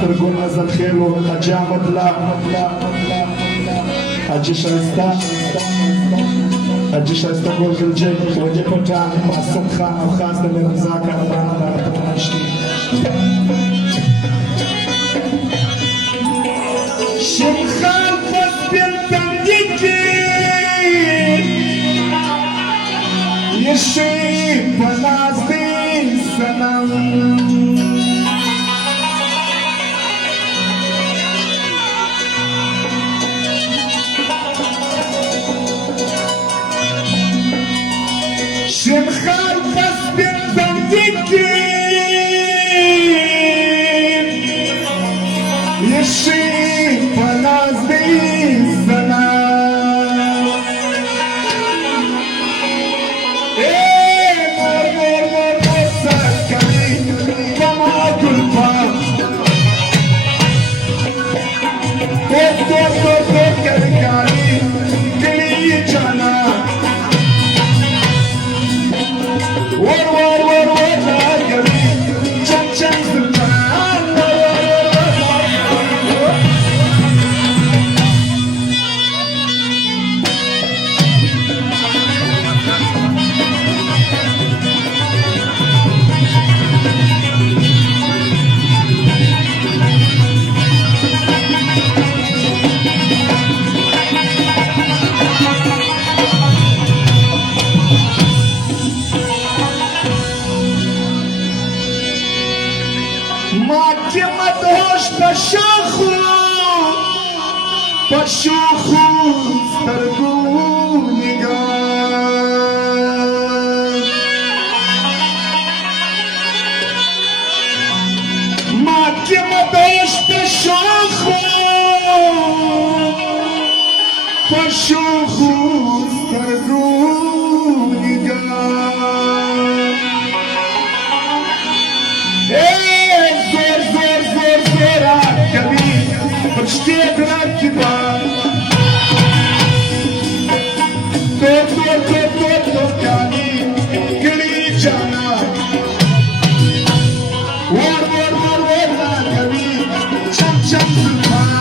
اختر قول نزل خيله جامد لا حجي شايستا حجي شايستا قول في الجيب وجه فتان معصوم خان وخاصة من رزاك أبرانا ربنا نشتي شمخان بس بنتمديكي يشيب بنازدين سلام شمخان بس بنتمديكي يشيب بنازدين سلام مر سكري كما قلبا كركاري كلي جانا ور راقبي چم سلطان بشوخو سترگو نگاه ما که مداش بشوخو شوخوس تردوني قال زور زور زور زور عالكبير فرشتين ركبان دور دور دور دور دور كاني قلي جانا ور ور ور ور عالكبير شم شم سلطان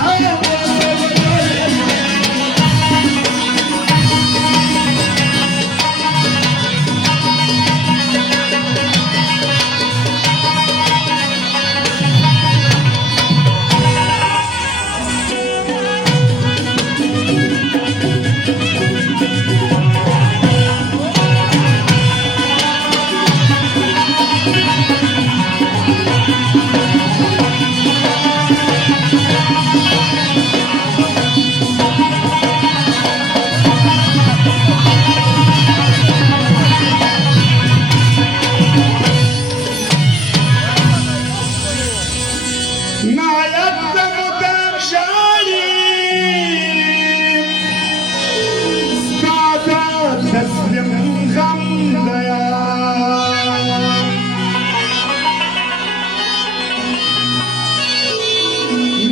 تسلم غمضيا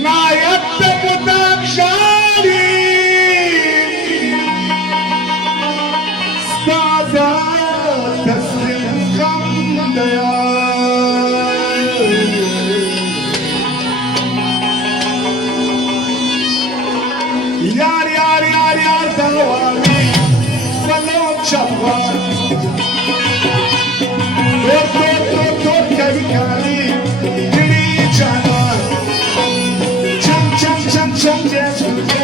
ما يكتب تكشاري استاذة تسلم غمضيا يار يار يار يار دوامي شبغان دور دور دور دور كبي كاري قلي جانان چم چم چم چم جسم